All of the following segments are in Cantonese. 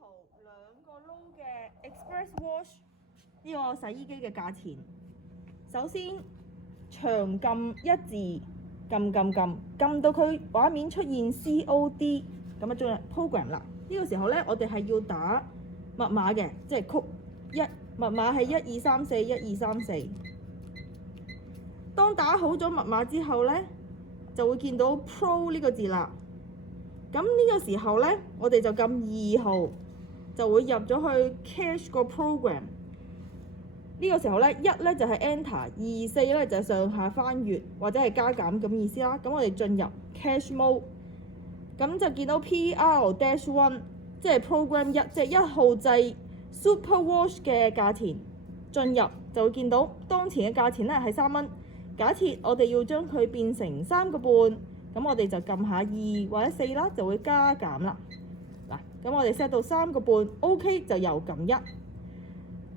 圖兩個撈嘅 Express Wash 呢個洗衣機嘅價錢。首先長撳一字，撳到佢畫面出現 COD， 咁啊進入 program 啦。呢個時候呢，我哋係要打密碼嘅，即係曲一密碼係12341234。當打好咗密碼之後呢，就會見到 Pro 呢個字啦。咁呢個時候呢，我哋就撳2號，就會入咗去 Cache 個 program。呢個時候呢，1呢就係 Enter，24呢就係上下翻閱或者係加減咁意思啦。咁我哋進入 Cache Mode， 咁就見到 PR-1， 即係 Program 1，即係1號掣 Super Wash 嘅價錢。進入就會見到當前嘅價錢呢係3蚊。假設我哋要將佢變成3個半，咁我哋就撳下2或者4啦，就會加減啦。嗱，咁我哋 set 到3個半 ，OK 就又撳1，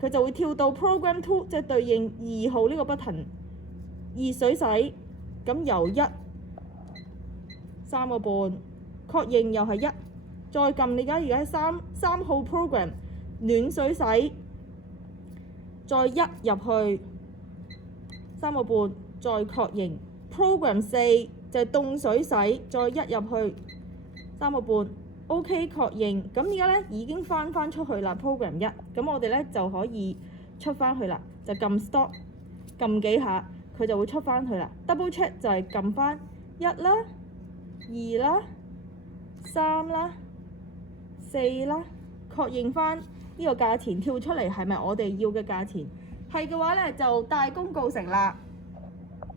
佢就會跳到 Program 2，即係對應2號呢個 button， 熱水洗，咁由1 3個半，確認又係1，再撳你而家3號 Program 暖水洗，再1入去3個半，再確認 Program 4就係凍水洗，再1入去3個半 ，OK 確認。咁而家呢已經翻出去啦 Program 1，咁我哋呢就可以出翻去啦，就撳 Stop， 撳幾下佢就會出翻去啦。Double check 就係撳翻1啦、2啦、3啦、4啦，確認翻呢個價錢跳出嚟係咪我哋要嘅價錢？係嘅話呢，就大功告成啦。